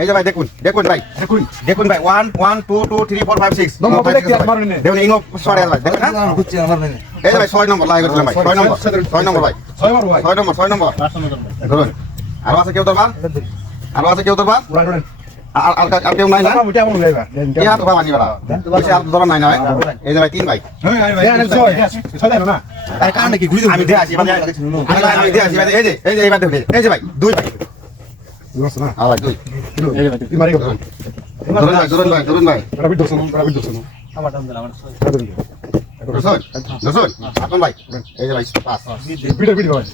এই যে ভাই দেখুন ভাই দেখুন ভাই 1 1 2 2 3 4 5 6 নম্বর দেখতে আমার নেই দেখুন ইংো সরে ভাই দেখুন না বুঝছি আমার নেই এই যে ভাই 6 নম্বর লাগাই করছিলাম ভাই 6 নম্বর ভাই 6 নম্বর ভাই 6 নম্বর ধরুন আর আছে কেউ ধরবা আর কেউ নাই না ওটা আমন গাইবা কি হাত বাবা নিবা বেশি হাত ধরা নাই না ভাই এই যে ভাই 3 ভাই না আর কারণ কি ঘুরে আমি দিয়ে আসি আমি দিয়ে আসি ভাই এই যে ভাই দেখুন এই যে ভাই 2 ভাই না আর ভাই 2 এই যে ভাই তুই মারি গো ধরুন ভাই রাবিট দোসন আমার দাম দিলাম দর্শন আপন ভাই এই যে ভাই 5 ভিডিও ভাই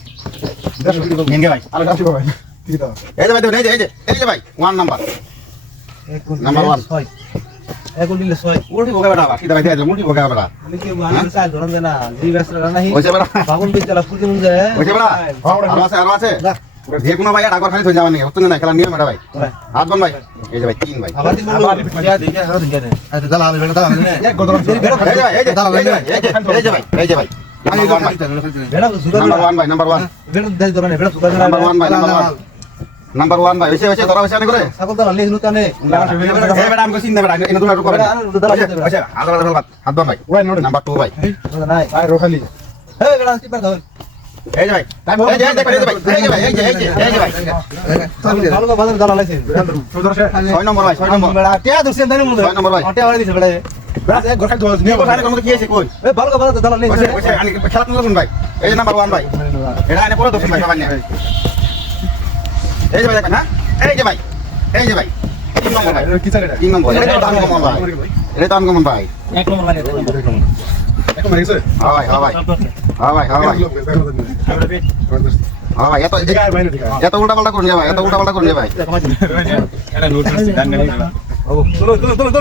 নিন ভাই আরে আসি ভাই কি দাও এই যে ভাই দেখুন এই যে ভাই 1 নাম্বার নাম্বার 1 এখন দিলে 6 উল্টি ভোগা বেটা সিধা ভাই দিয়ে উল্টি ভোগা বেটা আমি কি ওয়ান সাইড ধরন দেনা দুই ব্যস্ত নাই ওইছে বেটা বাগুন বিচলা ফুটি মুন যায় ওইছে বেটা আর আছে যে কোনো ভাই ডাকর খালি থই যাবেন না হচ্ছে না খেলা নিয়ম এটা ভাই হাত বন ভাই এই যে ভাই 3 ভাই আবার দিন দিয়া দেখে হারো দিন কেন আরে দালা আমি বেটা দালা এক গদর এই যে ভাই বেটা সুদা নাম্বার 1 বেটা দাই ধরনে বেটা সুদা নাম্বার 1 ভাই ওইছে ধরা হইছে না করে সকল দালা লেখলু তানে এই বেটা আমাকে চিন্তা বেটা এনে দুটো করে ওইছে হাত বন ভাই নাম্বার 2 ভাই নাই আরে রোখালি হে বেটা কি পার এই যে ভাই এই যে ভাই ভালো ভালো দালা লাইছে 6 নম্বর ভাই 6 নম্বর বেটা টিয়া দর্শন দানি মুন 6 নম্বর ভাই টিয়া বাড়ি দিছে বেটা ব্রাস এক গরখাই দোস নিয়ে কোথায় কোন কি আছে কই এ ভালো দালা লাইছে ওইছে আমি খেলা করলাম ভাই এই যে নাম্বার 1 ভাই এটা এনে পুরো দর্শন ভাই সবাই নিয়ে এই যে ভাই দেখেন না এই যে ভাই 3 নম্বর ভাই কি চাই এটা 3 নম্বর এটা দাম কম ভাই এটা দাম কম ভাই এক নম্বর লাগে এক মারিছে হ্যাঁ ভাই এত উল্টা পাল্টা করুন ভাই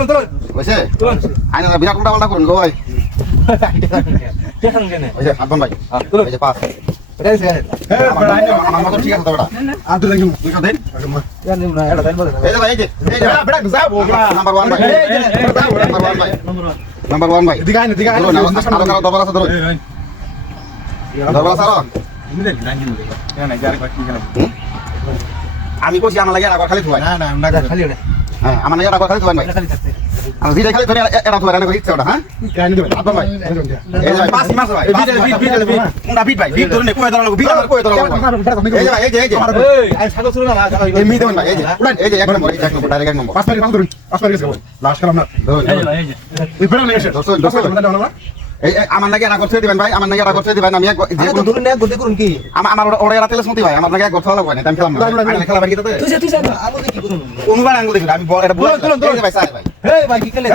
চলো বুঝছে আইনা বিরাট উল্টা পাল্টা করুন গো ভাই কেন কেন ওই যে হাত বন ভাই এই যে 5 আমার মত ঠিক আছে তো বেটা আর তো দেখি 200 দেন জানি না এটা দেন বলে এই যে ভাই এই যে বেটা যাবো নাম্বার 1 ভাই নাম্বার 1 ভাই দিগা আইনে ধরুন আরো দরবার আছে ধরুন দরবার আছে আমি কইছি আমার লাগে রাগর খালি থুয়াই না না না খালি ওটা হ্যাঁ আমার লাগে রাগর খালি থুয়াই ভাই খালি থাকতে আমি দিলে খালি ধরে এটা থুয়াই রান্না করি ইচ্ছা ওটা হ্যাঁ কাইনে দেবে আপন ভাই এই যে ভাই 5 মাস ভাই মুন্ডা বিট ভাই বিট ধরে নে কই ধরা লাগবে বিট আমার কই ধরা লাগবে এই যে ভাই এই যে এই আই ছাগল শুনো না এই মি দেবেন ভাই এই যে এক নম্বর ডাইরেক্ট এক নম্বর পাঁচ মারি ধরুন পাঁচ মারি গেছে লাস্ট কালাম না এই যে এই বেড়া নিয়ে এসে এই আমার নাকি রাগর ছেড়ে দিবেন ভাই আমার নাকি রাগর ছেড়ে দিবেন আমি যে তো ধরুন না গতি করুন কি আমার ওরে রাতে স্মৃতি ভাই আমার নাকি গঠা লাগবে না আমি খেলাম না খেলা ভাই কি তো তুই আমি কি করুন অনুবার আঙ্গুল দেখুন আমি এটা বল তুলুন ভাই সাহেব ভাই এই ভাই কি খেলে